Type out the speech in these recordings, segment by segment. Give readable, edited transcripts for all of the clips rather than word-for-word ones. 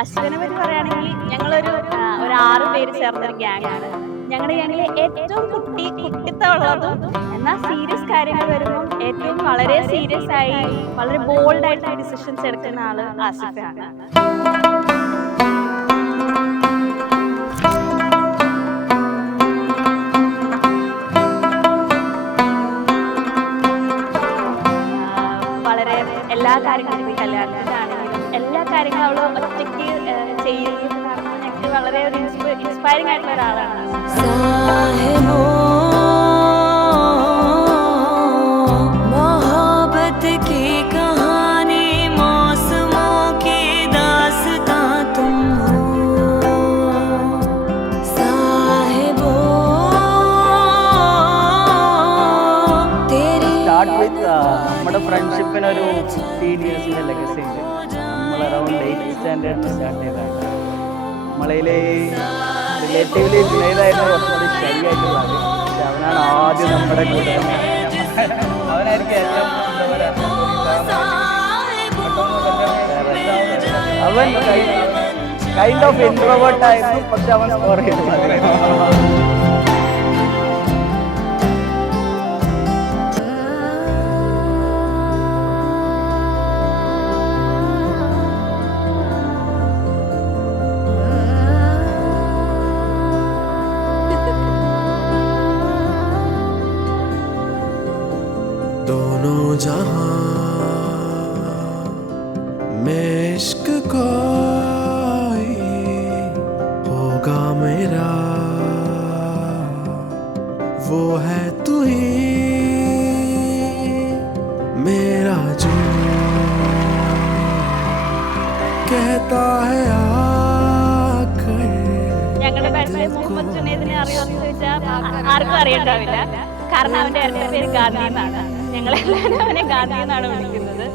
അശ്വനെ പറ്റി പറയുകയാണെങ്കിൽ ഞങ്ങളൊരു 6 പേര് ചേർന്നൊരു ഗ്യാങ്ങാണ്. ഞങ്ങളുടെ ഗ്യാങ്ങിലെ ഏറ്റവും കുട്ടിത്തമുള്ളതും എന്നാൽ സീരിയസ് കാര്യങ്ങൾ വരുമ്പോൾ ഏറ്റവും വളരെ സീരിയസ് ആയി വളരെ ബോൾഡ് ആയിട്ട് ഡിസിഷൻസ് എടുക്കുന്ന ആള് ആസിഫാണ്. വളരെ എല്ലാ കാര്യങ്ങളും കല്യാണത്തിനാണെങ്കിലും എല്ലാ കാര്യങ്ങളും അവൾ ഒറ്റയ്ക്ക് ചെയ്യുന്നത് കാരണം ഞങ്ങൾക്ക് വളരെ ഒരു ഇൻസ്പയറിംഗ് ആയിട്ടുള്ള ഒരാളാണ്. നമ്മുടെ ഫ്രണ്ട്ഷിപ്പിനൊരു 15 ഇയേഴ്സിൻ്റെ ലെഗസി ഉണ്ട്. നമ്മൾ അറൗണ്ട് 8th സ്റ്റാൻഡേർഡിൽ സ്റ്റാർട്ട് ചെയ്തതാണ്. നമ്മളതിലെ റിലേറ്റീവ്ലി ജുനൈദായിരുന്നു കുറച്ചുകൂടി ശരിയായിട്ടുള്ള ആൾ. പക്ഷെ അവനാണ് ആദ്യം നമ്മുടെ കൂടെ അവനായിരിക്കും ഏറ്റവും അവൻ കൈൻഡ് ഓഫ് ഇൻട്രോവേർട്ട് ആയിരുന്നു. പക്ഷെ അവൻ സ്കോർ ചെയ്തു. दोनों जहां में इश्क कोई होगा मेरा, वो है तू ही मेरा जो कहता है आकर. ഞങ്ങളുടെ ബാച്ചിലെ മുഹമ്മദ് ജുനൈദിനെ അറിയുമെന്ന് ചോദിച്ചാൽ ആർക്കും അറിയണ്ടാവില്ല. കാരണം അവന്റെ ഇരട്ട പേര് ഗാന്ധി എന്നാണ്. ഞങ്ങളെല്ലാവരും അവനെ ഗാന്ധി എന്നാണ് വിളിക്കുന്നത്.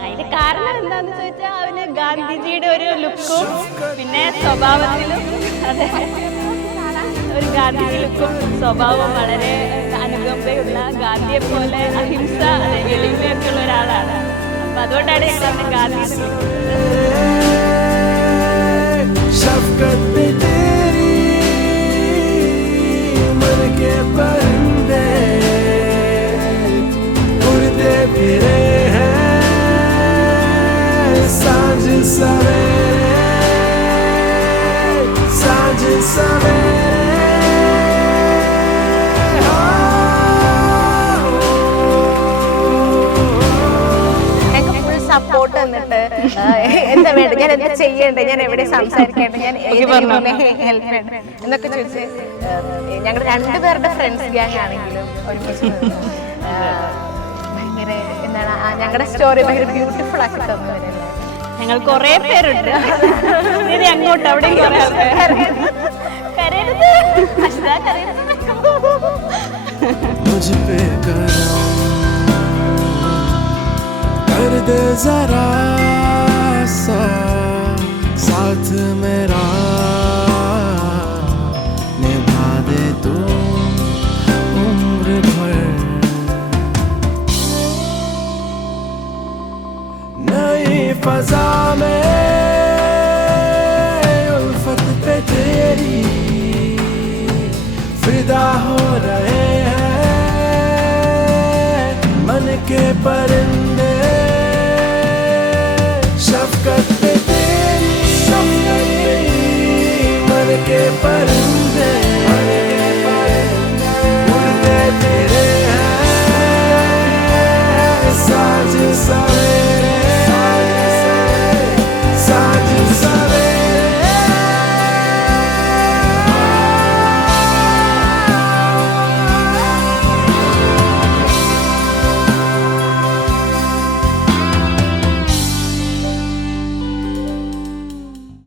അതിന്റെ കാരണം എന്താന്ന് ചോദിച്ചാൽ അവന് ഗാന്ധിജിയുടെ ഒരു ലുക്കും പിന്നെ സ്വഭാവത്തിലും അതെ ഒരു ഗാന്ധിജി ലുക്കും സ്വഭാവവും വളരെ അനുകമ്പയുള്ള ഗാന്ധിയെ പോലെ അഹിംസ എളിമയൊക്കെ ഉള്ള ഒരാളാണ്. അപ്പൊ അതുകൊണ്ടാണ് ഞങ്ങൾ അവനെ ഗാന്ധി എന്ന് फिरे हैं सांझ सवेरे सांझ सवेरे. സപ്പോർട്ട് തന്നിട്ട് എന്താ വേണ്ട, ഞാൻ എന്താ ചെയ്യേണ്ടത്, ഞാൻ എവിടെ സംസാരിക്കേണ്ടത്, ഞാൻ ഹെൽപ്പ് വേണ്ട എന്നൊക്കെ ചോദിച്ച് ഞങ്ങൾ രണ്ടുപേരുടെ ഫ്രണ്ട്സ് ഗ്യാങ് ആണെങ്കിലും ഒരുമിച്ച് ഭയങ്കര എന്താണ് ഞങ്ങളുടെ സ്റ്റോറി ഭയങ്കര ബ്യൂട്ടിഫുൾ ആക്കി തന്നവരല്ലേ. ഞങ്ങൾ കുറെ പേരുണ്ട്. ഇനി അങ്ങോട്ട് അവിടെയും मुझ पे कर दे जरा सा